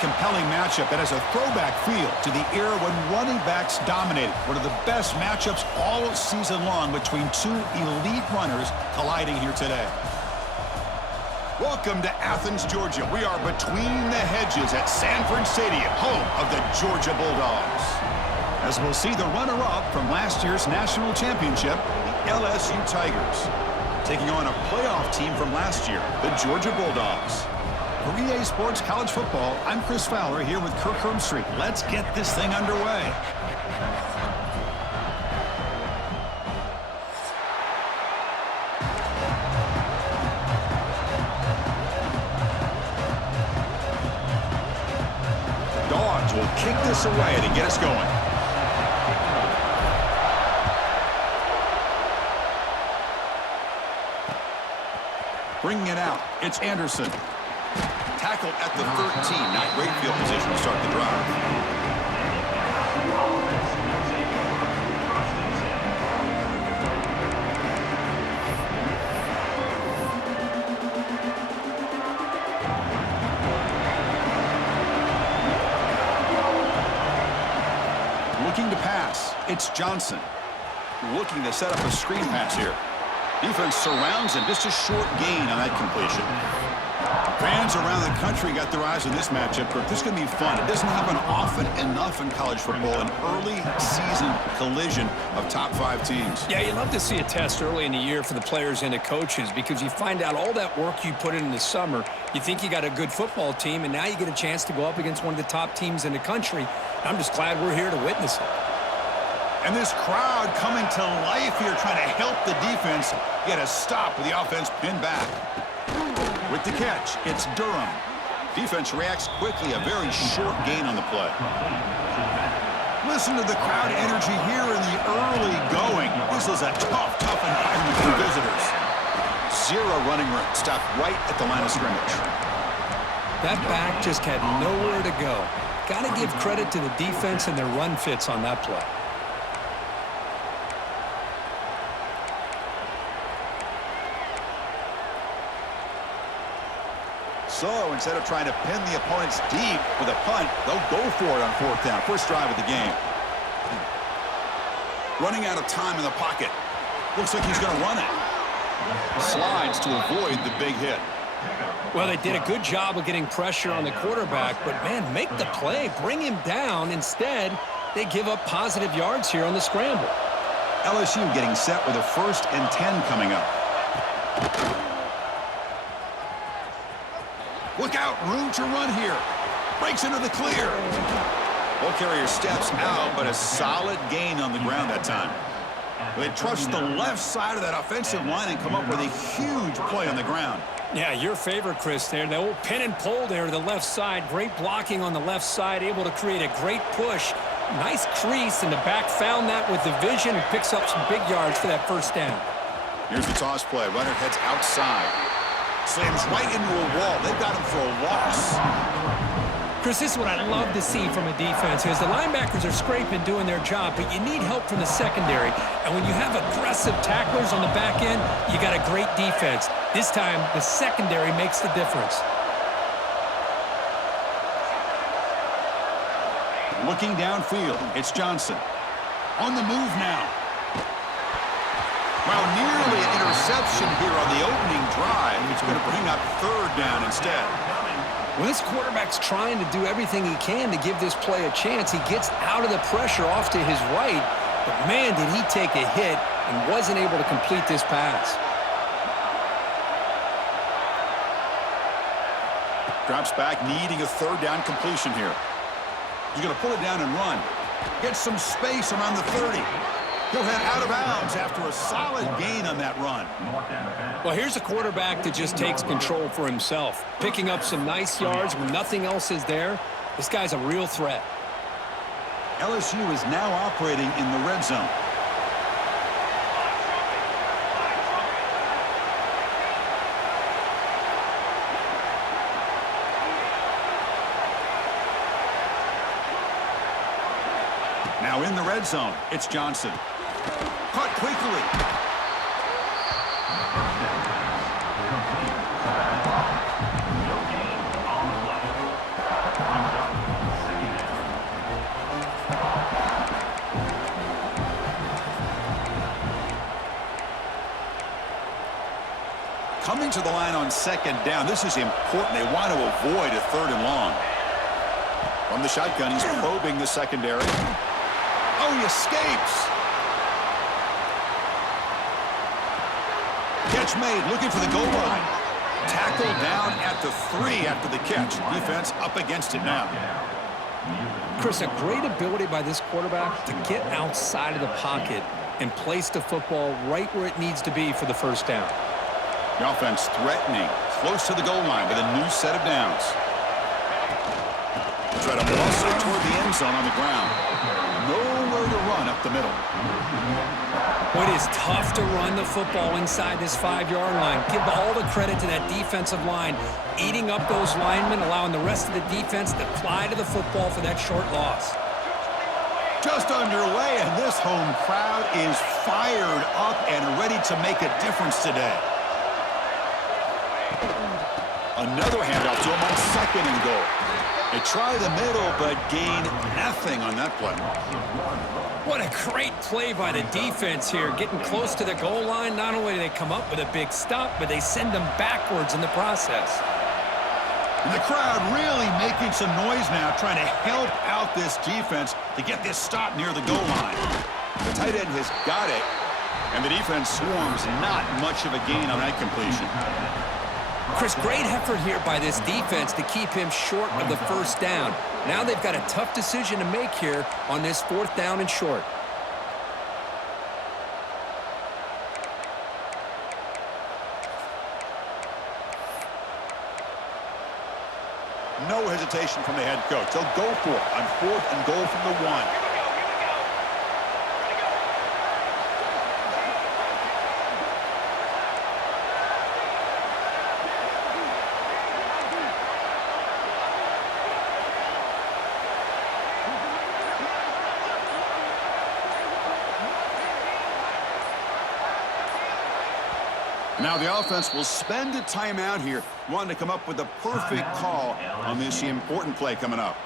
compelling matchup that has a throwback feel to the era when running backs dominated. One of the best matchups all season long between two elite runners colliding here today. Welcome to Athens, Georgia. We are between the hedges at Sanford Stadium, home of the Georgia Bulldogs. As we'll see the runner-up from last year's national championship, the LSU Tigers, taking on a playoff team from last year, the Georgia Bulldogs. For EA Sports College Football, I'm Chris Fowler here with Kirk Herbstreit. Let's get this thing underway. The Dogs will kick this away to get us going. Bringing it out, it's Anderson. Tackled at the 13, not great field position to start the drive. Looking to pass, it's Johnson. Looking to set up a screen pass here. Defense surrounds him, just a short gain on that completion. Fans around the country got their eyes on this matchup, Kirk. This is going to be fun. It doesn't happen often enough in college football, an early season collision of top 5 teams. Yeah, you love to see a test early in the year for the players and the coaches because you find out all that work you put in the summer. You think you got a good football team, and now you get a chance to go up against one of the top teams in the country. I'm just glad we're here to witness it. And this crowd coming to life here, trying to help the defense get a stop with the offense pinned back. With the catch, it's Durham. Defense reacts quickly, a very short gain on the play. Listen to the crowd energy here in the early going. This is a tough environment for visitors. Zero running room, stopped right at the line of scrimmage. That back just had nowhere to go. Got to give credit to the defense and their run fits on that play. So instead of trying to pin the opponents deep with a punt, they'll go for it on 4th down. First drive of the game. Running out of time in the pocket. Looks like he's going to run it. Slides to avoid the big hit. Well, they did a good job of getting pressure on the quarterback, but, man, make the play. Bring him down. Instead, they give up positive yards here on the scramble. LSU getting set with a 1st and 10 coming up. Look out, room to run here. Breaks into the clear. Ball carrier steps out, but a solid gain on the ground that time. They trust the left side of that offensive line and come up with a huge play on the ground. Yeah, your favorite, Chris, there. The old pin and pull there to the left side. Great blocking on the left side, able to create a great push. Nice crease, and the back found that with the vision and picks up some big yards for that 1st down. Here's the toss play. Runner heads outside. Slams right into a wall. They've got him for a loss. Chris, this is what I love to see from a defense is the linebackers are scraping, doing their job, but you need help from the secondary. And when you have aggressive tacklers on the back end, you got a great defense. This time, the secondary makes the difference. Looking downfield, it's Johnson. On the move now. Well, nearly an interception here on the opening drive. It's going to bring up 3rd down instead. Well, this quarterback's trying to do everything he can to give this play a chance. He gets out of the pressure off to his right, but man, did he take a hit and wasn't able to complete this pass. Drops back, needing a 3rd down completion here. He's going to pull it down and run. Get some space around the 30. He'll head out of bounds after a solid gain on that run. Well, here's a quarterback that just takes control for himself, picking up some nice yards when nothing else is there. This guy's a real threat. LSU is now operating in the red zone. Now in the red zone, it's Johnson. Caught quickly. Coming to the line on second down, this is important. They want to avoid a 3rd and long. From the shotgun, he's probing the secondary. Oh, he escapes. Catch made, looking for the goal line. Tackled down at the 3 after the catch. Defense up against it now. Chris, a great ability by this quarterback to get outside of the pocket and place the football right where it needs to be for the first down. The offense threatening, close to the goal line with a new set of downs. Try to muscle toward the end zone on the ground. Nowhere to run up the middle. Well, it is tough to run the football inside this 5-yard line. Give all the credit to that defensive line, eating up those linemen, allowing the rest of the defense to fly to the football for that short loss. Just underway, and this home crowd is fired up and ready to make a difference today. Another handoff to him on 2nd and goal. They try the middle, but gain nothing on that play. What a great play by the defense here. Getting close to the goal line, not only do they come up with a big stop, but they send them backwards in the process. And the crowd really making some noise now, trying to help out this defense to get this stop near the goal line. The tight end has got it, and the defense swarms. Not much of a gain on that completion. Chris, great effort here by this defense to keep him short of the first down. Now they've got a tough decision to make here on this 4th down and short. No hesitation from the head coach. They'll go for it on 4th and goal from the 1. Now the offense will spend a timeout here, wanting to come up with the perfect call on this important play coming up.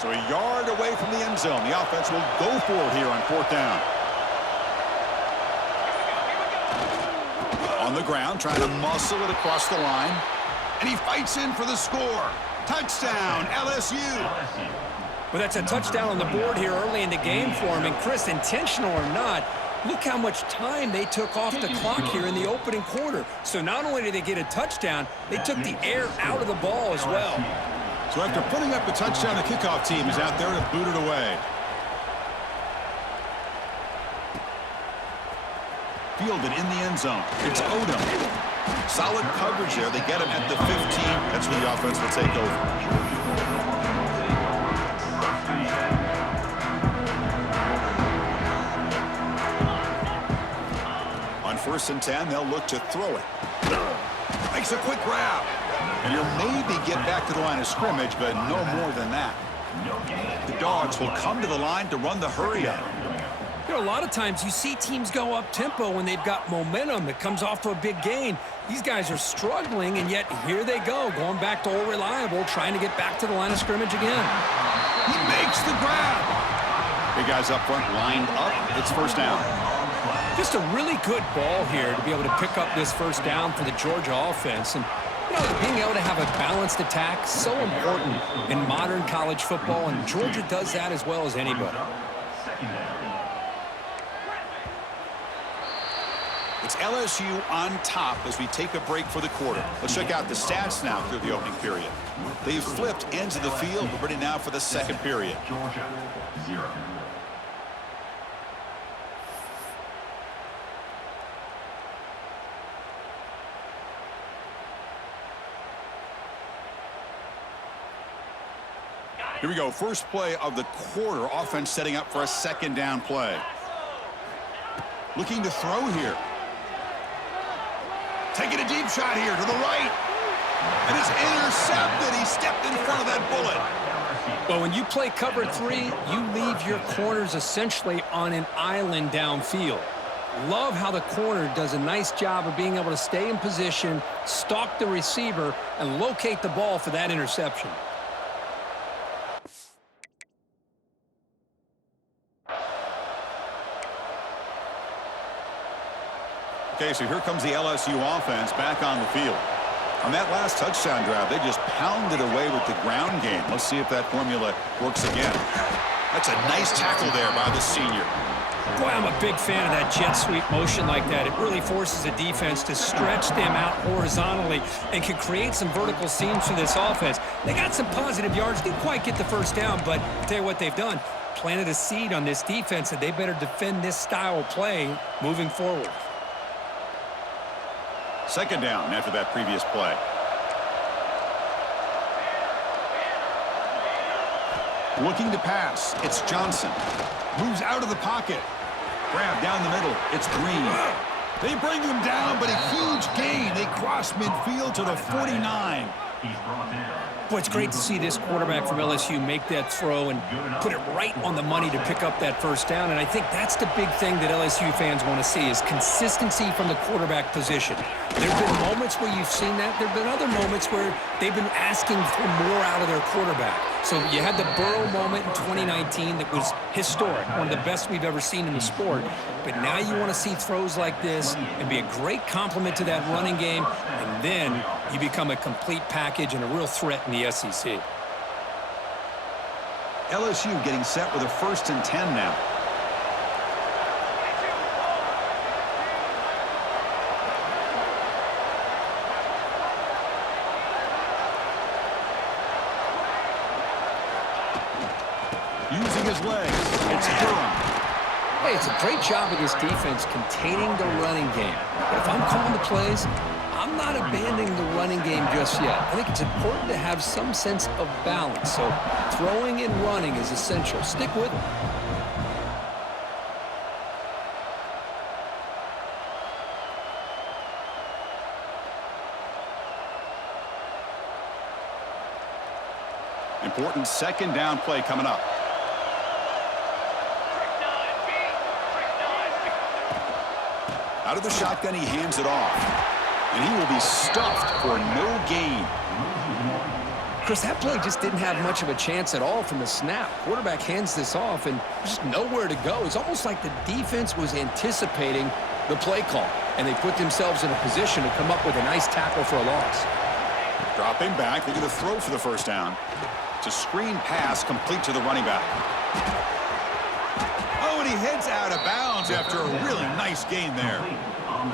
So a yard away from the end zone. The offense will go for it here on 4th down. On the ground, trying to muscle it across the line. And he fights in for the score. Touchdown, LSU. Well, that's a touchdown on the board here early in the game for him. And Chris, intentional or not, look how much time they took off the clock here in the opening quarter. So not only did they get a touchdown, they took the air out of the ball as well. So after putting up the touchdown, the kickoff team is out there to boot it away. Fielded in the end zone. It's Odom. Solid coverage there. They get him at the 15. That's where the offense will take over. On 1st and 10, they'll look to throw it. Makes a quick grab. And he'll maybe get back to the line of scrimmage, but no more than that. The Dogs will come to the line to run the hurry up. You know, a lot of times you see teams go up-tempo when they've got momentum that comes off of a big gain. These guys are struggling, and yet here they go, going back to old reliable, trying to get back to the line of scrimmage again. He makes the grab. Big guys up front lined up. It's 1st down. Just a really good ball here to be able to pick up this 1st down for the Georgia offense. And, you know, being able to have a balanced attack, so important in modern college football, and Georgia does that as well as anybody. It's LSU on top as we take a break for the quarter. Let's check out the stats now through the opening period. They've flipped ends of the field. We're ready now for the 2nd period. Georgia, 0. Here we go. First play of the quarter. Offense setting up for a 2nd down play. Looking to throw here. Taking a deep shot here to the right. And it's intercepted. He stepped in front of that bullet. Well, when you play cover 3, you leave your corners essentially on an island downfield. Love how the corner does a nice job of being able to stay in position, stalk the receiver, and locate the ball for that interception. Okay, so here comes the LSU offense back on the field. On that last touchdown drive, they just pounded away with the ground game. Let's see if that formula works again. That's a nice tackle there by the senior. Boy, I'm a big fan of that jet sweep motion like that. It really forces a defense to stretch them out horizontally and can create some vertical seams for this offense. They got some positive yards, didn't quite get the first down, but I'll tell you what they've done. Planted a seed on this defense that they better defend this style of play moving forward. Second down after that previous play. Looking to pass. It's Johnson. Moves out of the pocket. Grab down the middle. It's Green. They bring him down, but a huge gain. They cross midfield to the 49. Boy, it's great to see this quarterback from LSU make that throw and put it right on the money to pick up that first down. And I think that's the big thing that LSU fans want to see is consistency from the quarterback position. There have been moments where you've seen that. There have been other moments where they've been asking for more out of their quarterback. So you had the Burrow moment in 2019 that was historic, one of the best we've ever seen in the sport. But now you want to see throws like this and be a great complement to that running game, and then you become a complete package and a real threat in the SEC. LSU getting set with a 1st and 10 now. Using his legs, it's Durham. Hey, it's a great job of this defense containing the running game. But if I'm calling the plays, I'm not abandoning the running game just yet. I think it's important to have some sense of balance. So throwing and running is essential. Stick with it. Important second down play coming up. Out of the shotgun, he hands it off. And he will be stuffed for no gain. Chris, that play just didn't have much of a chance at all from the snap. Quarterback hands this off and just nowhere to go. It's almost like the defense was anticipating the play call, and they put themselves in a position to come up with a nice tackle for a loss. Dropping back, they're going to throw for the first down. It's a screen pass complete to the running back. Oh, and he heads out of bounds after a really nice gain there.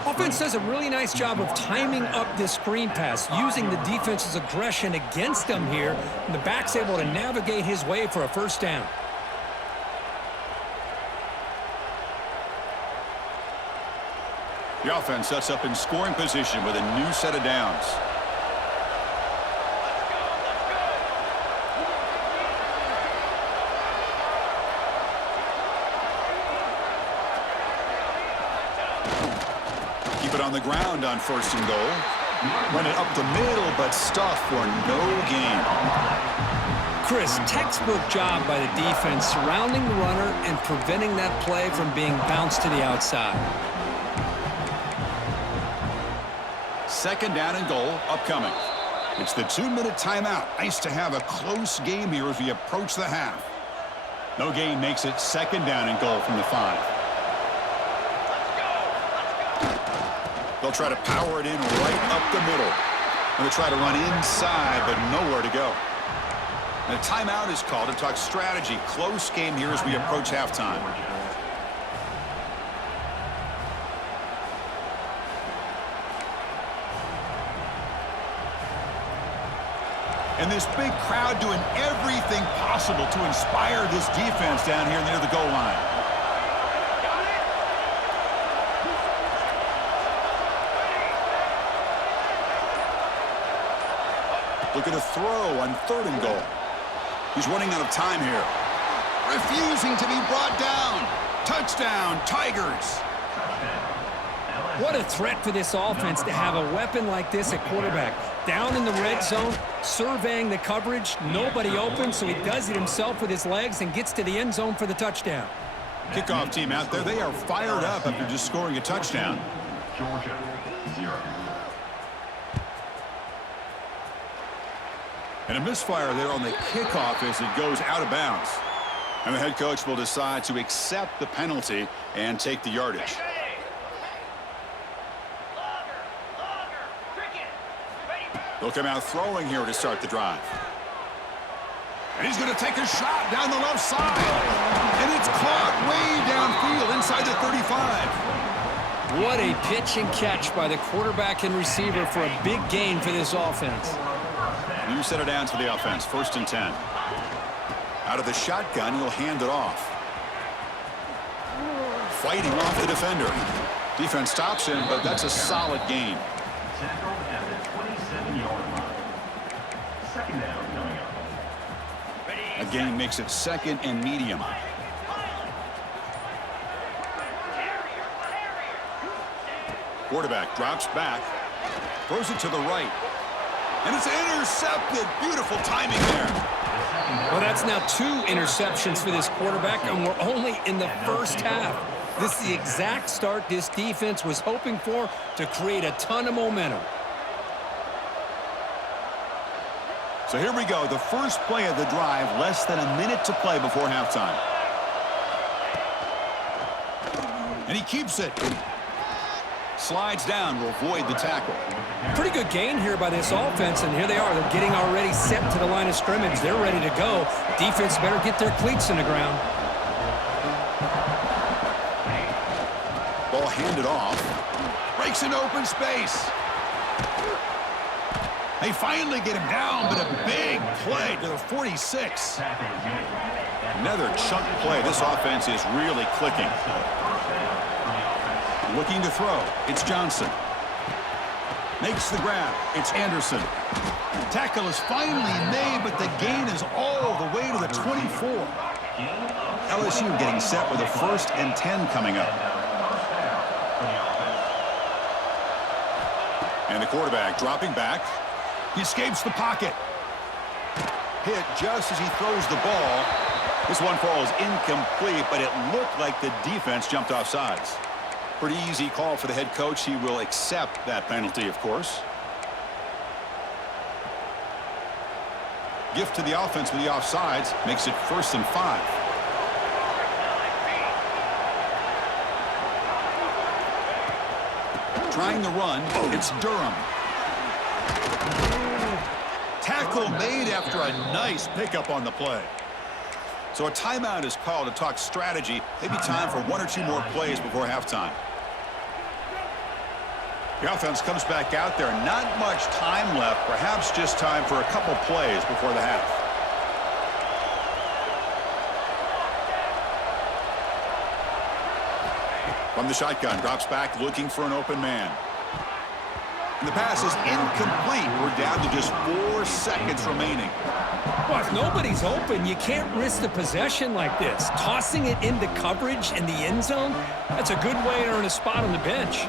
Offense does a really nice job of timing up this screen pass, using the defense's aggression against them here, and the back's able to navigate his way for a first down. The offense sets up in scoring position with a new set of downs. Keep it on the ground on 1st and goal. Run it up the middle, but stuff for no gain. Chris, textbook job by the defense surrounding the runner and preventing that play from being bounced to the outside. Second down and goal upcoming. It's the 2-minute timeout. Nice to have a close game here as we approach the half. No gain makes it second down and goal from the 5. They'll try to power it in right up the middle. And they'll try to run inside, but nowhere to go. And a timeout is called to talk strategy. Close game here as we approach halftime. And this big crowd doing everything possible to inspire this defense down here near the goal line. Look at a throw on 3rd and goal. He's running out of time here. Refusing to be brought down. Touchdown, Tigers. What a threat for this offense to have a weapon like this at quarterback. Down in the red zone, surveying the coverage, nobody open, so he does it himself with his legs and gets to the end zone for the touchdown. Kickoff team out there. They are fired up after just scoring a touchdown. Georgia, 0. And a misfire there on the kickoff as it goes out of bounds. And the head coach will decide to accept the penalty and take the yardage. They'll come out throwing here to start the drive. And he's going to take a shot down the left side. And it's caught way downfield inside the 35. What a pitch and catch by the quarterback and receiver for a big gain for this offense. New set of downs for the offense. 1st and 10. Out of the shotgun, he'll hand it off. Fighting off the defender. Defense stops him, but that's a solid gain. Tackle at the 27-yard line. 2nd down coming up. A gain makes it 2nd and medium. Quarterback drops back, throws it to the right, and it's intercepted. Beautiful timing there. Well, that's now 2 interceptions for this quarterback, and we're only in the first half. This is the exact start this defense was hoping for to create a ton of momentum. So here we go, the first play of the drive, less than a minute to play before halftime. And he keeps it. Slides down to avoid the tackle. Pretty good gain here by this offense, and here they are. They're getting already set to the line of scrimmage. They're ready to go. Defense better get their cleats in the ground. Ball handed off. Breaks into open space. They finally get him down, but a big play to the 46. Another chunk play. This offense is really clicking. Looking to throw. It's Johnson. Makes the grab. It's Anderson. Tackle is finally made, but the gain is all the way to the 24. LSU getting set with a 1st and 10 coming up. And the quarterback dropping back. He escapes the pocket. Hit just as he throws the ball. This one falls incomplete, but it looked like the defense jumped off sides. Pretty easy call for the head coach. He will accept that penalty, of course. Gift to the offense with the offsides makes it 1st and 5. Trying the run, it's Durham. Tackle made after a nice pickup on the play. So a timeout is called to talk strategy. Maybe time for 1 or 2 more plays before halftime. The offense comes back out there. Not much time left. Perhaps just time for a couple plays before the half. From the shotgun, drops back looking for an open man. And the pass is incomplete. We're down to just 4 seconds remaining. Well, if nobody's open, you can't risk the possession like this. Tossing it into coverage in the end zone, that's a good way to earn a spot on the bench.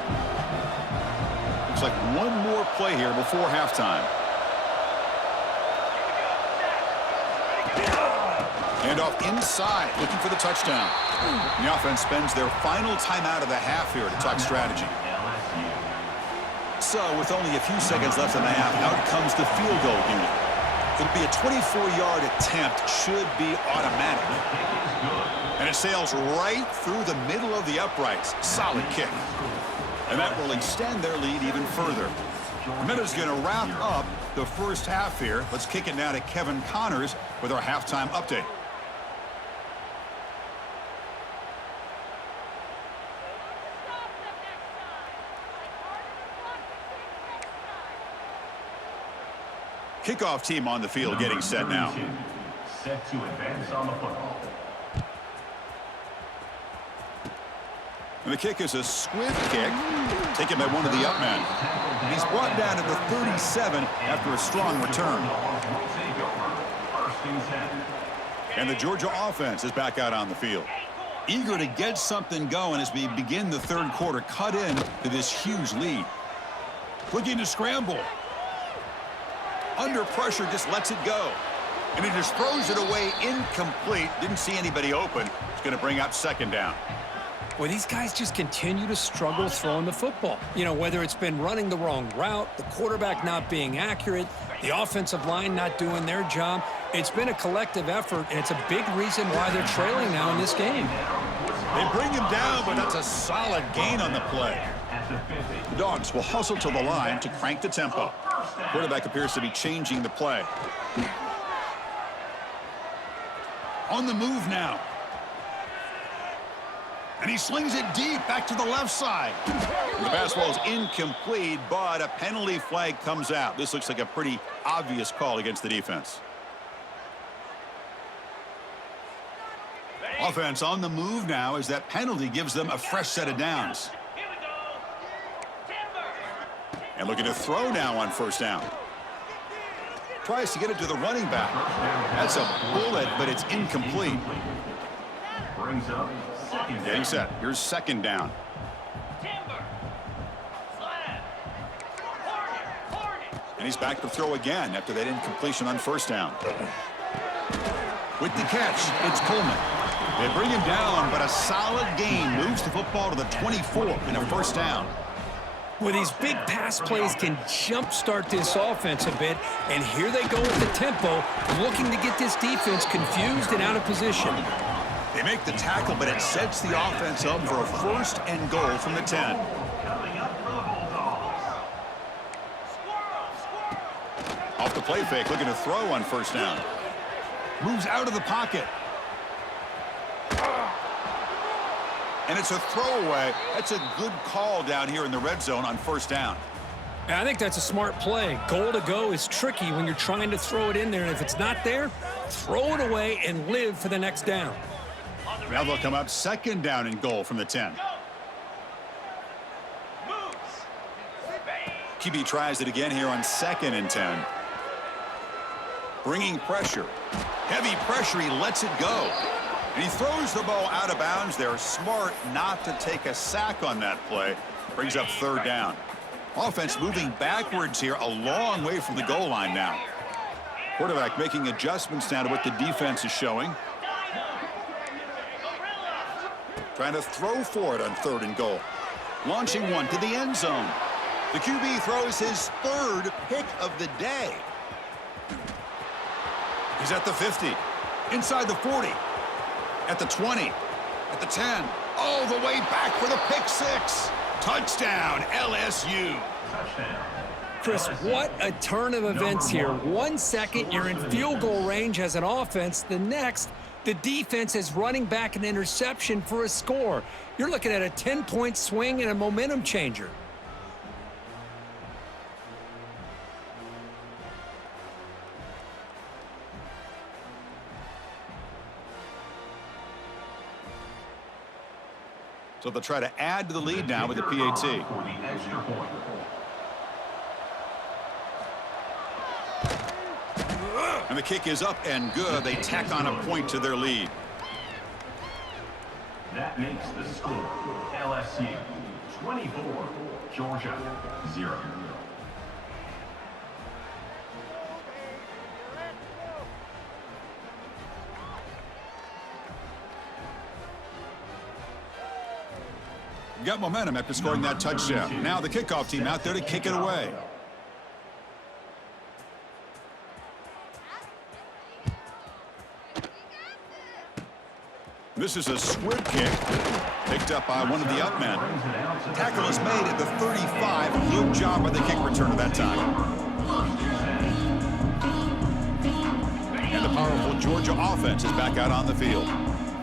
Looks like 1 more play here before halftime. Hand off inside, looking for the touchdown. The offense spends their final timeout of the half here to talk strategy. So, with only a few seconds left in the half, out comes the field goal unit. It'll be a 24-yard attempt, should be automatic. And it sails right through the middle of the uprights. Solid kick. And that will extend their lead even further. The Meadows going to wrap up the first half here. Let's kick it now to Kevin Connors with our halftime update. Kickoff team on the field getting set now. Set to advance on the football. And the kick is a squib kick, taken by one of the up men. He's brought down at the 37 after a strong return. And the Georgia offense is back out on the field. Eager to get something going as we begin the 3rd quarter, cut in to this huge lead. Looking to scramble. Under pressure, just lets it go. And he just throws it away incomplete. Didn't see anybody open. It's going to bring up second down. Well, these guys just continue to struggle throwing the football. You know, whether it's been running the wrong route, the quarterback not being accurate, the offensive line not doing their job. It's been a collective effort, and it's a big reason why they're trailing now in this game. They bring him down, but that's a solid gain on the play. The Dogs will hustle to the line to crank the tempo. Quarterback appears to be changing the play. On the move now. And he slings it deep back to the left side. The pass ball is incomplete, but a penalty flag comes out. This looks like a pretty obvious call against the defense. Offense on the move now as that penalty gives them a fresh set of downs. And looking to throw now on first down. Tries to get it to the running back. That's a bullet, but it's incomplete. Brings up second down. Getting set. Here's second down. And he's back to throw again after that incompletion on first down. With the catch, it's Coleman. They bring him down, but a solid gain moves the football to the 24 and a first down. Well, these big pass plays can jumpstart this offense a bit, and here they go with the tempo, looking to get this defense confused and out of position. They make the tackle, but it sets the offense up for a first and goal from the 10. Off the play fake, looking to throw on first down. Moves out of the pocket. And it's a throwaway. That's a good call down here in the red zone on first down. I think that's a smart play. Goal to go is tricky when you're trying to throw it in there. And if it's not there, throw it away and live for the next down. Now they'll come up second down and goal from the 10. QB tries it again here on second and 10. Bringing pressure. Heavy pressure, he lets it go. And he throws the ball out of bounds there. Smart not to take a sack on that play. Brings up third down. Offense moving backwards here, a long way from the goal line now. Quarterback making adjustments now to what the defense is showing. Trying to throw for it on third and goal. Launching one to the end zone. The QB throws his third pick of the day. He's at the 50. Inside the 40. At the 20. At the 10. All the way back for the pick six. Touchdown, LSU. Touchdown. Chris, what a turn of events here. 1 second, you're in field goal range as an offense. The next, the defense is running back an interception for a score. You're looking at a 10-point swing and a momentum changer. So they'll try to add to the lead now with the PAT. For the extra point. And the kick is up and good. They tack on a point to their lead. That makes the score LSU 24, Georgia 0. Got momentum after scoring that touchdown. Now the kickoff team out there to kick it away. This is a squib kick picked up by one of the up men. Tackle is made at the 35. Good job by the kick returner that time. And the powerful Georgia offense is back out on the field.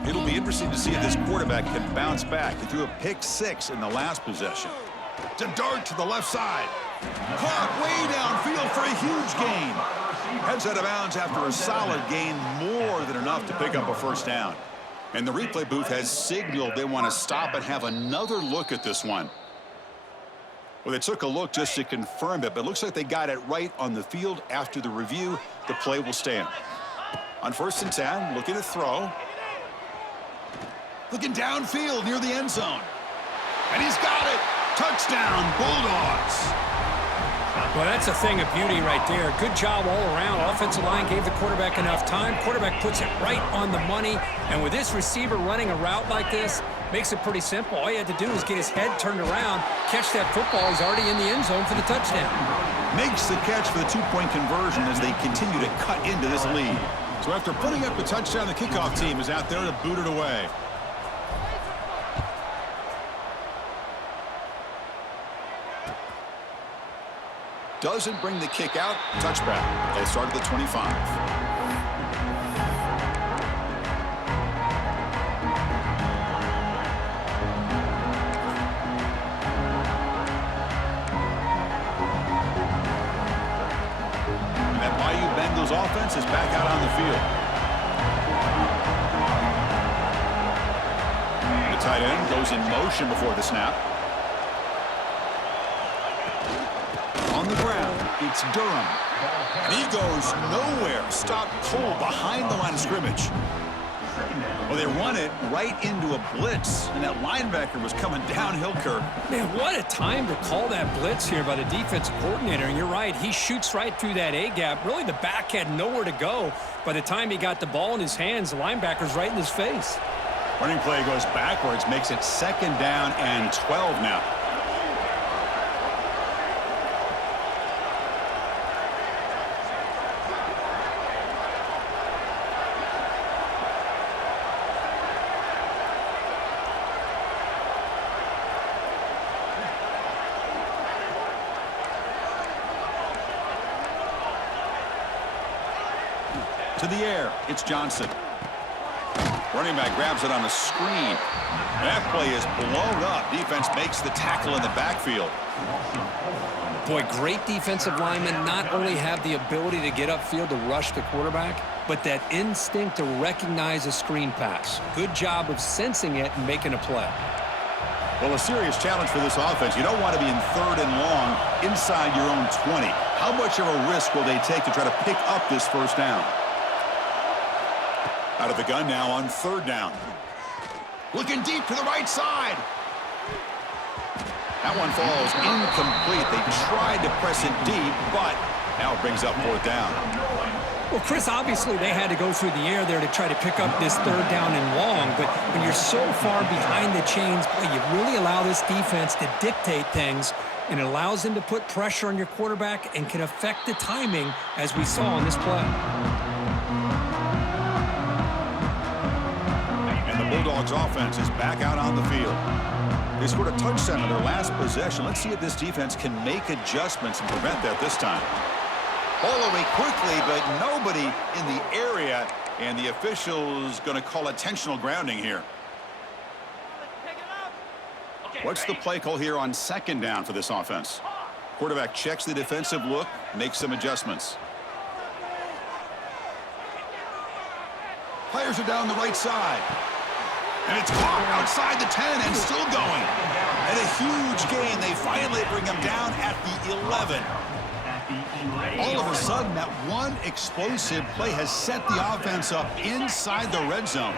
It'll be interesting to see if this quarterback can bounce back. He threw a pick six in the last possession. It's a dart to the left side. Caught way downfield for a huge gain. Heads out of bounds after a solid gain, more than enough to pick up a first down. And the replay booth has signaled they want to stop and have another look at this one. Well, they took a look just to confirm it, but it looks like they got it right on the field. After the review, the play will stand. On first and 10, looking to throw. Looking downfield near the end zone. And he's got it. Touchdown, Bulldogs. Well, that's a thing of beauty right there. Good job all around. Offensive line gave the quarterback enough time. Quarterback puts it right on the money. And with this receiver running a route like this, makes it pretty simple. All you had to do is get his head turned around, catch that football. He's already in the end zone for the touchdown. Makes the catch for the two-point conversion as they continue to cut into this lead. So after putting up the touchdown, the kickoff team is out there to boot it away. Doesn't bring the kick out. Touchback. They start at the 25. Offense is back out on the field. The tight end goes in motion before the snap. On the ground, it's Durham. And he goes nowhere. Stopped cold behind the line of scrimmage. Well, they run it right into a blitz, and that linebacker was coming downhill, Kirk. Man, what a time to call that blitz here by the defensive coordinator. And you're right, he shoots right through that A-gap. Really, the back had nowhere to go. By the time he got the ball in his hands, the linebacker's right in his face. Running play goes backwards, makes it 2nd down and 12 now. To the air, it's Johnson. Running back grabs it on a screen. That play is blown up. Defense makes the tackle in the backfield. Boy, great defensive linemen not only have the ability to get upfield to rush the quarterback, but that instinct to recognize a screen pass. Good job of sensing it and making a play. Well, a serious challenge for this offense. You don't want to be in 3rd and long inside your own 20. How much of a risk will they take to try to pick up this 1st down? Out of the gun now on 3rd down. Looking deep to the right side. That one falls incomplete. They tried to press it deep, but now it brings up 4th down. Well, Chris, obviously they had to go through the air there to try to pick up this 3rd down and long, but when you're so far behind the chains, boy, you really allow this defense to dictate things, and it allows them to put pressure on your quarterback and can affect the timing, as we saw on this play. Bulldogs offense is back out on the field. They scored a touchdown on their last possession. Let's see if this defense can make adjustments and prevent that this time. Ball away quickly, but nobody in the area, and the official's going to call intentional grounding here. What's the play call here on 2nd down for this offense? Quarterback checks the defensive look, makes some adjustments. Players are down the right side. And it's caught outside the 10 and still going. And a huge gain. They finally bring him down at the 11. All of a sudden, that one explosive play has set the offense up inside the red zone.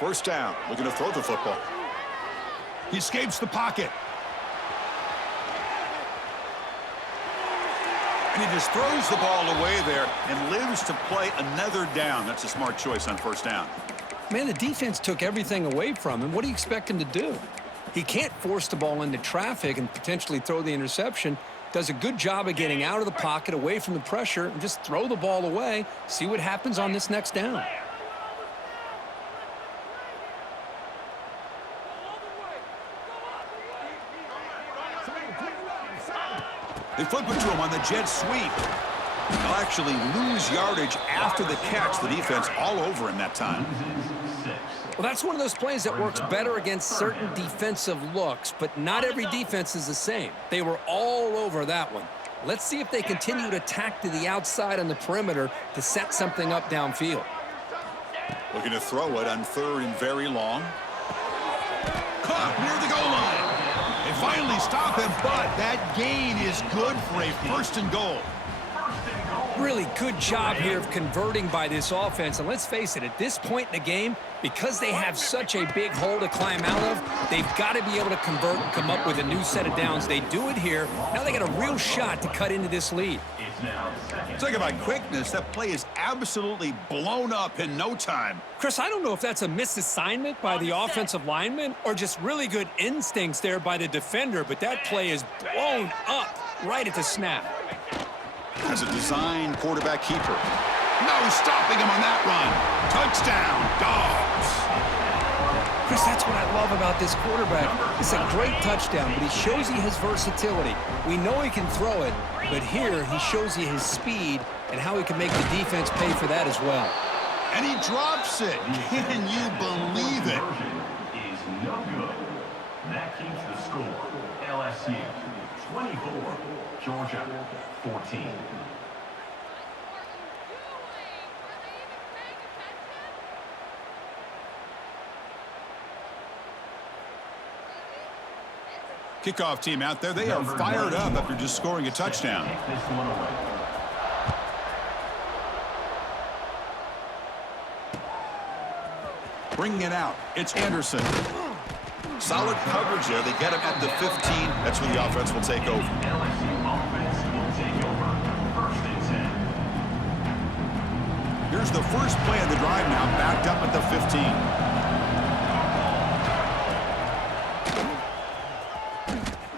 First down, looking to throw the football. He escapes the pocket. And he just throws the ball away there and lives to play another down. That's a smart choice on 1st down. Man, the defense took everything away from him. What do you expect him to do? He can't force the ball into traffic and potentially throw the interception. Does a good job of getting out of the pocket, away from the pressure, and just throw the ball away. See what happens on this next down. They flip it to him on the jet sweep. They'll actually lose yardage after the catch. The defense all over him that time. Well, that's one of those plays that works better against certain defensive looks, but not every defense is the same. They were all over that one. Let's see if they continue to tack to the outside on the perimeter to set something up downfield. Looking to throw it on 3rd and very long. Caught near the goal line. They finally stop him, but that gain is good for a 1st and goal. Really good job here of converting by this offense. And let's face it, at this point in the game, because they have such a big hole to climb out of, they've got to be able to convert and come up with a new set of downs. They do it here. Now they got a real shot to cut into this lead. It's now second. Talk about quickness. That play is absolutely blown up in no time. Chris, I don't know if that's a misassignment by the offensive lineman or just really good instincts there by the defender, but that play is blown up right at the snap. As a design quarterback keeper. No stopping him on that run. Touchdown, Dogs. Chris, that's what I love about this quarterback. It's a great touchdown, but he shows you his versatility. We know he can throw it, but here he shows you his speed and how he can make the defense pay for that as well. And he drops it. Can you believe it? Conversion is no good. That keeps the score. LSU 24, Georgia 14. Kickoff team out there. They are fired up after just scoring a touchdown. Take this one away. Bringing it out. It's Anderson. Solid coverage there. They get him at the 15. That's where the offense will take over. LSU offense will take over. First and 10. Here's the first play of the drive now, backed up at the 15.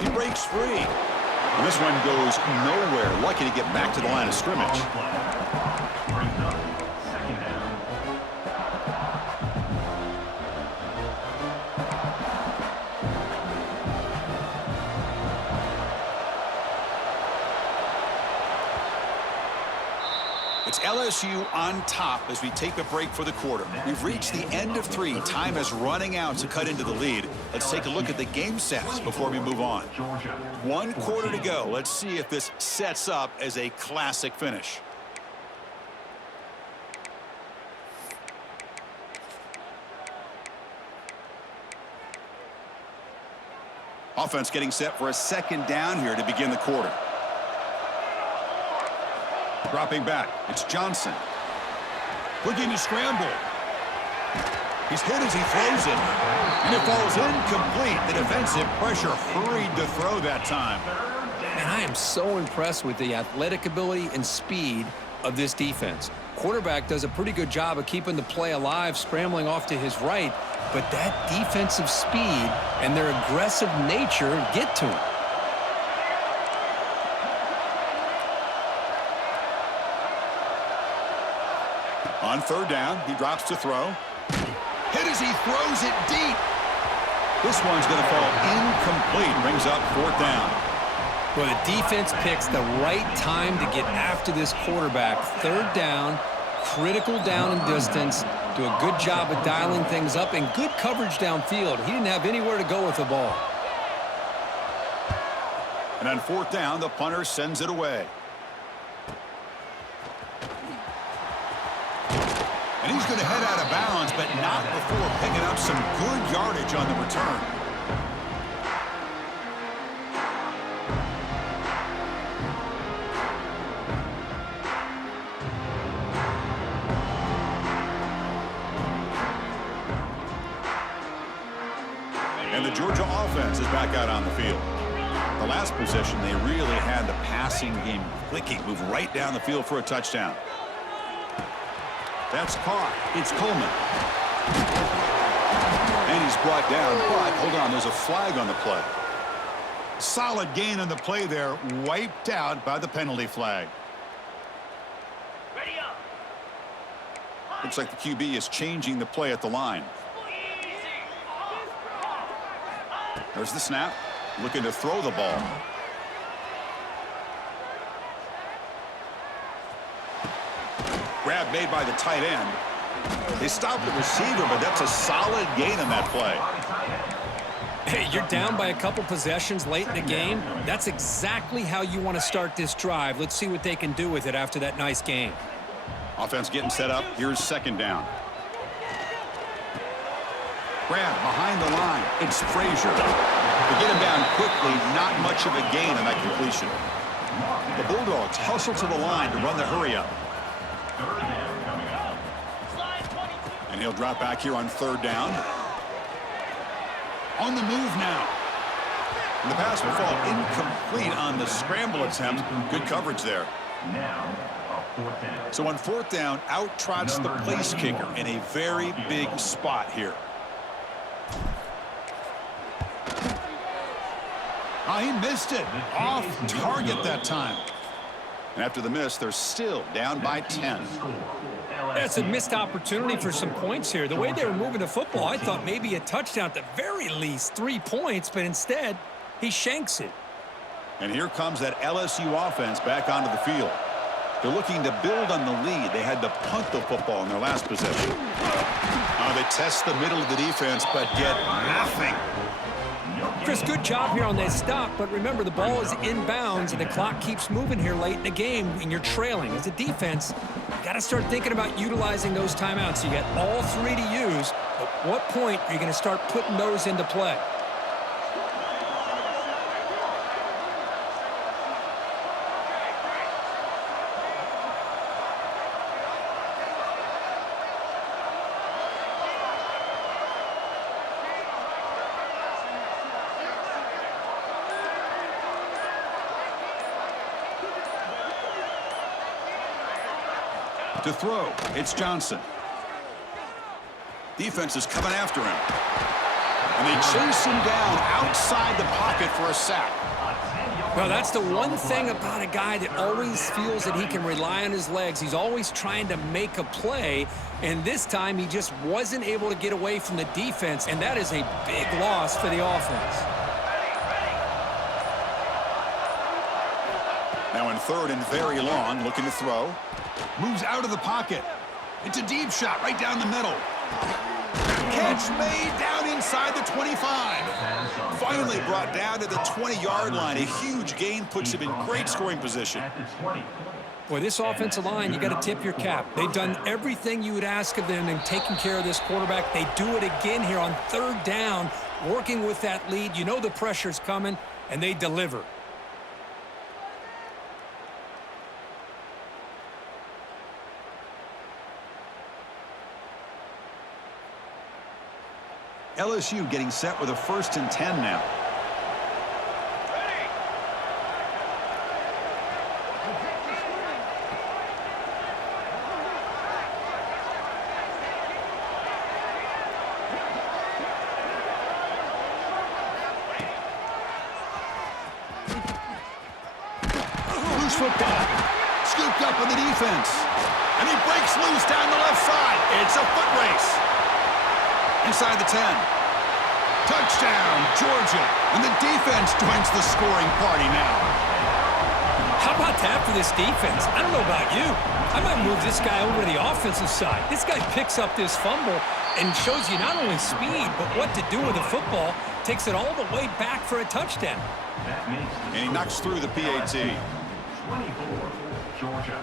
He breaks free. And this one goes nowhere. Lucky to get back to the line of scrimmage. Brings up second down. It's LSU on top as we take a break for the quarter. We've reached the end of 3. Time is running out to cut into the lead. Let's take a look at the game sets before we move on. Georgia 1 quarter to go. Let's see if this sets up as a classic finish. Offense getting set for a second down here to begin the quarter. Dropping back. It's Johnson. Looking to scramble. He's hit as he throws it. And it falls incomplete. The defensive pressure hurried to throw that time. And I am so impressed with the athletic ability and speed of this defense. Quarterback does a pretty good job of keeping the play alive, scrambling off to his right, but that defensive speed and their aggressive nature get to him. On third down, he drops to throw. Hit as he throws it deep. This one's going to fall incomplete. Brings up 4th down. Well, the defense picks the right time to get after this quarterback. 3rd down, critical down and distance. Do a good job of dialing things up and good coverage downfield. He didn't have anywhere to go with the ball. And on 4th down, the punter sends it away. And he's going to head out of bounds, but not before picking up some good yardage on the return. And the Georgia offense is back out on the field. The last possession, they really had the passing game clicking, move right down the field for a touchdown. That's caught. It's Coleman. And he's brought down, but hold on, there's a flag on the play. Solid gain on the play there, wiped out by the penalty flag. Ready up. Looks like the QB is changing the play at the line. There's the snap, looking to throw the ball. Grab made by the tight end. They stopped the receiver, but that's a solid gain on that play. Hey, you're down by a couple possessions late in the game. That's exactly how you want to start this drive. Let's see what they can do with it after that nice game. Offense getting set up. Here's 2nd down. Grab behind the line. It's Frazier. They get him down quickly. Not much of a gain on that completion. The Bulldogs hustle to the line to run the hurry up. Third down coming up. And he'll drop back here on third down. On the move now. And the pass will fall incomplete on the scramble attempt. Good coverage there. Now, a fourth down. So on fourth down, out trots the place kicker in a very big spot here. Oh, he missed it. Off target that time. And after the miss, they're still down by 10. That's a missed opportunity for some points here. The way they were moving the football, I thought maybe a touchdown at the very least, 3 points, but instead, he shanks it. And here comes that LSU offense back onto the field. They're looking to build on the lead. They had to punt the football in their last possession. They test the middle of the defense, but get nothing. Chris, good job here on that stop, but remember, the ball is inbounds, and the clock keeps moving here late in the game, and you're trailing. As a defense, you got to start thinking about utilizing those timeouts. You got all 3 to use. At what point are you going to start putting those into play? To throw, it's Johnson. Defense is coming after him. And they chase him down outside the pocket for a sack. Well, that's the one thing about a guy that always feels that he can rely on his legs. He's always trying to make a play, and this time he just wasn't able to get away from the defense, and that is a big loss for the offense. Now in third and very long, looking to throw. Moves out of the pocket. It's a deep shot right down the middle. Catch made down inside the 25. Finally brought down to the 20-yard line. A huge gain puts him in great scoring position. At the 20. Boy, this offensive line, you got to tip your cap. They've done everything you would ask of them in taking care of this quarterback. They do it again here on third down, working with that lead. You know the pressure's coming, and they deliver. LSU getting set with a 1st and 10 now. Loose football. Scooped up on the defense. And he breaks loose down the left side. It's a foot race. Inside the 10. Touchdown, Georgia. And the defense joins the scoring party now. How about that for this defense? I don't know about you. I might move this guy over to the offensive side. This guy picks up this fumble and shows you not only speed, but what to do with the football. Takes it all the way back for a touchdown. And he knocks through the PAT. 24, Georgia,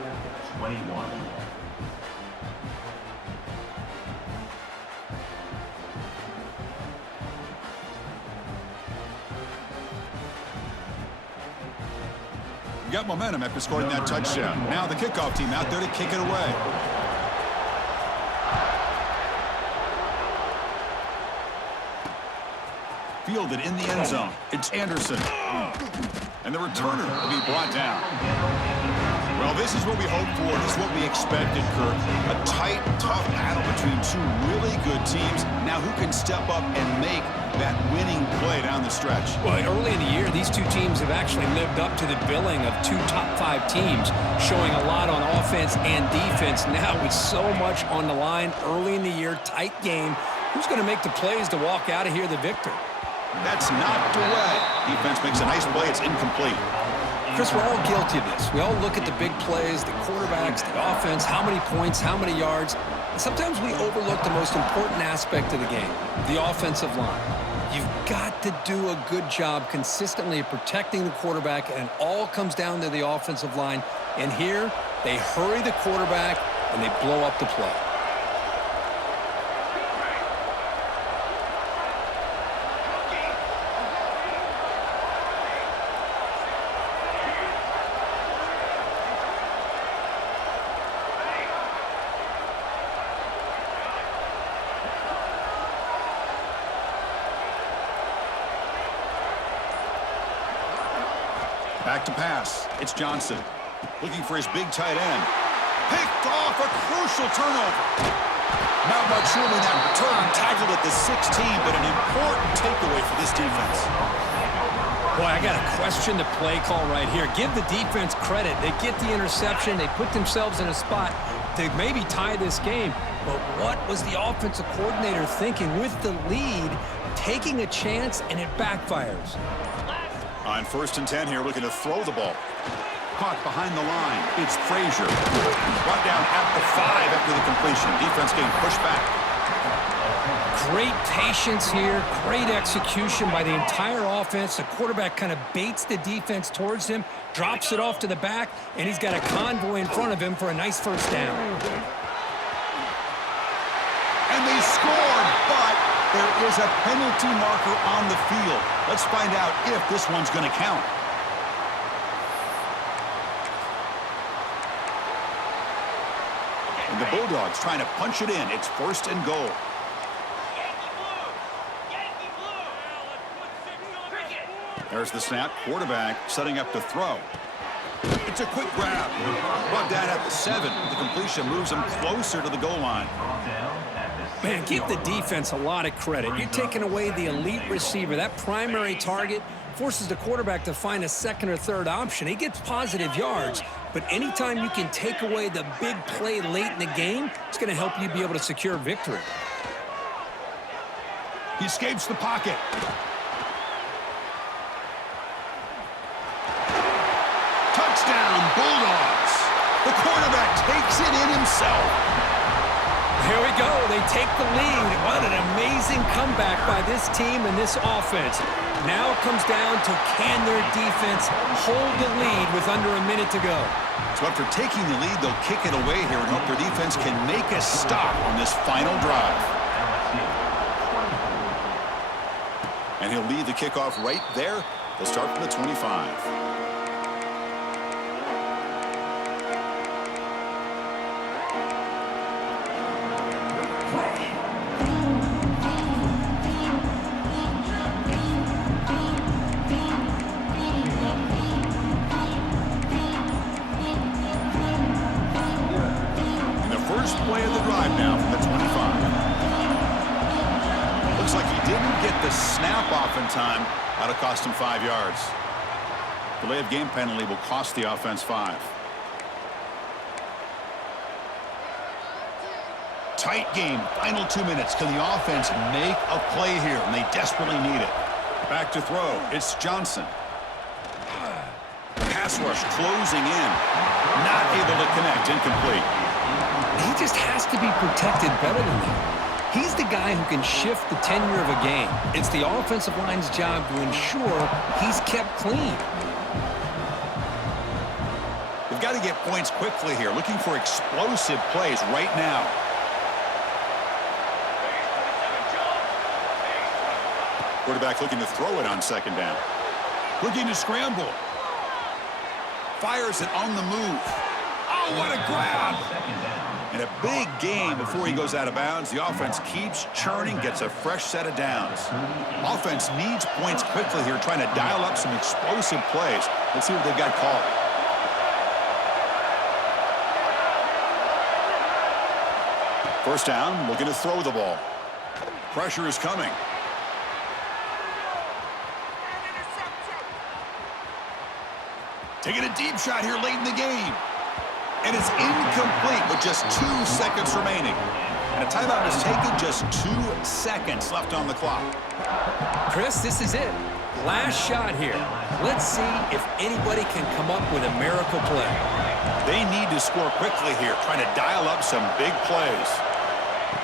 21. Got momentum after scoring that touchdown. Now the kickoff team out there to kick it away. Fielded in the end zone. It's Anderson. And the returner will be brought down. Well, this is what we hoped for. This is what we expected, Kirk. A tight, tough battle between 2 really good teams. Now who can step up and make that winning play down the stretch? Well, early in the year, these 2 teams have actually lived up to the billing of 2 top 5 teams, showing a lot on offense and defense. Now with so much on the line early in the year, tight game, who's going to make the plays to walk out of here the victor? That's knocked away. Defense makes a nice play. It's incomplete. Chris, we're all guilty of this. We all look at the big plays, the quarterbacks, the offense, how many points, how many yards. And sometimes we overlook the most important aspect of the game, the offensive line. You've got to do a good job consistently of protecting the quarterback, and it all comes down to the offensive line. And here, they hurry the quarterback, and they blow up the play. Back to pass. It's Johnson. Looking for his big tight end. Picked off, a crucial turnover. Not much room in that return. Tackled at the 16, but an important takeaway for this defense. Boy, I got to question the play call right here. Give the defense credit. They get the interception. They put themselves in a spot to maybe tie this game. But what was the offensive coordinator thinking with the lead, taking a chance, and it backfires? On 1st and 10 here, looking to throw the ball. Caught behind the line. It's Frazier. Brought down at the 5 after the completion. Defense getting pushed back. Great patience here. Great execution by the entire offense. The quarterback kind of baits the defense towards him, drops it off to the back, and he's got a convoy in front of him for a nice first down. And they scored, but there is a penalty marker on the field. Let's find out if this one's going to count. And the Bulldogs trying to punch it in. It's 1st and goal. There's the snap. Quarterback setting up to throw. It's a quick grab. Brought down at the 7. The completion moves him closer to the goal line. Man, give the defense a lot of credit. You're taking away the elite receiver. That primary target forces the quarterback to find a second or third option. He gets positive yards, but anytime you can take away the big play late in the game, it's going to help you be able to secure victory. He escapes the pocket. Touchdown, Bulldogs. The quarterback takes it in himself. Here we go. They take the lead. What an amazing comeback by this team and this offense. Now it comes down to can their defense hold the lead with under a minute to go. So after taking the lead, they'll kick it away here and hope their defense can make a stop on this final drive. And he'll lead the kickoff right there. They'll start from the 25. Play of the drive now from the 25. Looks like he didn't get the snap off in time. That'll cost him 5 yards. Delay of game penalty will cost the offense 5. Tight game. Final 2 minutes. Can the offense make a play here? And they desperately need it. Back to throw. It's Johnson. Pass rush closing in. Not able to connect. Incomplete. He just has to be protected better than that. He's the guy who can shift the tenure of a game. It's the offensive line's job to ensure he's kept clean. They've got to get points quickly here. Looking for explosive plays right now. Quarterback looking to throw it on 2nd down. Looking to scramble. Fires it on the move. Oh, what a grab! And a big game before he goes out of bounds. The offense keeps churning, gets a fresh set of downs. Offense needs points quickly here, trying to dial up some explosive plays. Let's see what they've got called. First down, looking to throw the ball. Pressure is coming. Taking a deep shot here late in the game. And it's incomplete with just 2 seconds remaining. And a timeout is taken, just 2 seconds left on the clock. Chris, this is it. Last shot here. Let's see if anybody can come up with a miracle play. They need to score quickly here, trying to dial up some big plays.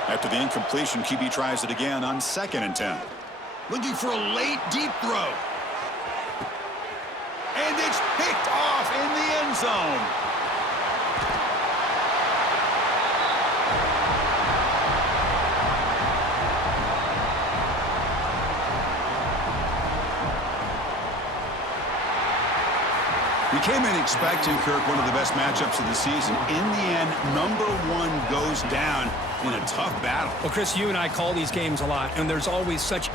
After the incompletion, QB tries it again on 2nd and 10. Looking for a late deep throw. And it's picked off in the end zone. We came in expecting, Kirk, one of the best matchups of the season. In the end, number 1 goes down in a tough battle. Well, Chris, you and I call these games a lot, and there's always such